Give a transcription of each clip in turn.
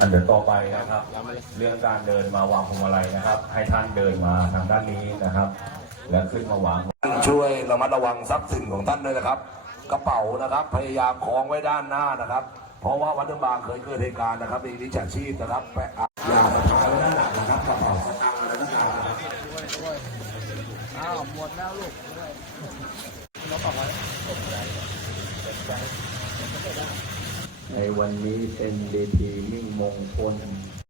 อันเดี๋ยวต่อไปนะครับ เรื่องการเดินมาวางพวงมาลัยนะครับ ให้ท่านเดินมาทางด้านนี้นะครับ แล้วขึ้นมาวางช่วยระมัดระวังทรัพย์สินของท่านด้วยนะครับ กระเป๋านะครับ พยายามคล้องไว้ด้านหน้านะครับ เพราะว่าวัดเดิมบางเคยเกิดเหตุการณ์นะครับมีมิจฉาชีพนะครับแปะยาประทานไว้ด้านหลังนะครับกระเป๋าสตางค์อะไรต่างๆนะครับในวันนี้เป็นเวทีมิ่ง มงคล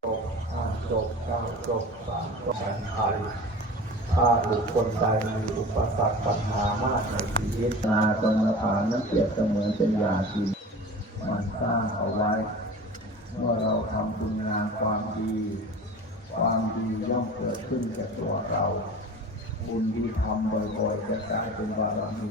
จบห้าจบเก้าจบสามจบแสนไทยถ้าบุคคลใดมีอุปสรรคปัญหามากในชีวิตนากรรมฐานนั้นเปรียบเสมือนเป็นยากินมันสร้างเอาไว้ เมื่อเราทำคุณงามความดี ความดีย่อมเกิดขึ้นกับตัวเรา บุญที่ทำบ่อยๆจะกลายเป็นบารมี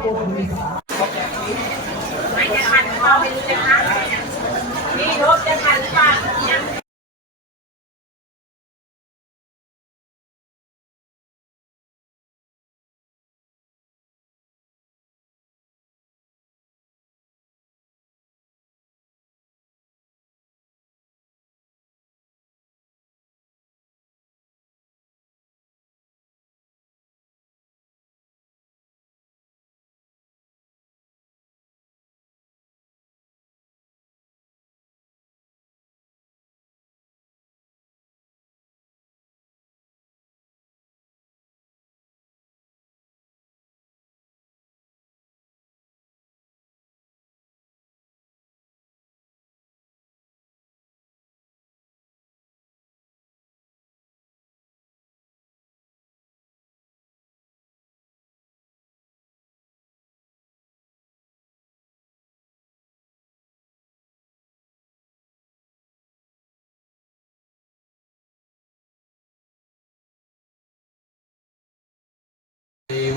ไ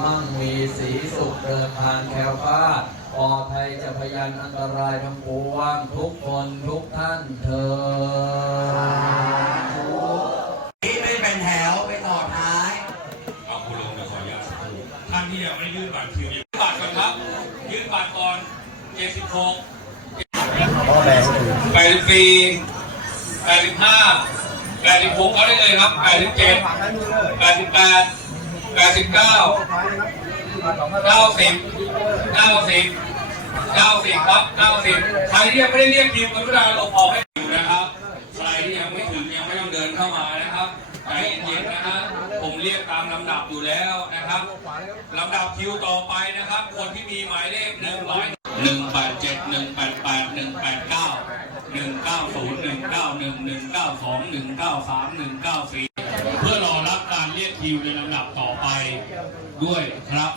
มั่งมีสีสุขเดินทางแคล้วคลาดปลอดภัยจากพยันอันตรายทั้งปวงทุกคนทุกท่านเธอญนี่ไม่เป็นแถวไปต่อท้าย เอาคุณลงมาขออนุญาตสักท่านที่ยังไม่ยื่นบัตรคิวยื่นบัตรก่อนครับ ยื่นบัตรก่อน76 84 85 86เอาได้เลยครับ87 88 89 90 90 90ครับ90ใครที่ยังไม่ได้เรียกคิวกรุณาหลบออกให้อยู่นะครับใครที่ยังไม่ถึงยังไม่ต้องเดินเข้ามานะครับใจเย็นๆนะฮะผมเรียกตามลำดับอยู่แล้วนะครับลำดับคิวต่อไปนะครับ คนที่มีหมายเลขหนึ่งร้อยหนึ่งแปดเจ็ดหนึ่งแปดแปดหนึ่งแปดเก้าหนึ่งเก้าศูนย์หนึ่งเก้าหนึ่งหนึ่งเก้าสองหนึ่งเก้าสามหนึ่งเก้าสี่ เพื่อรอรับการเรียกคิวในลำดับต่อไปด้วยครับ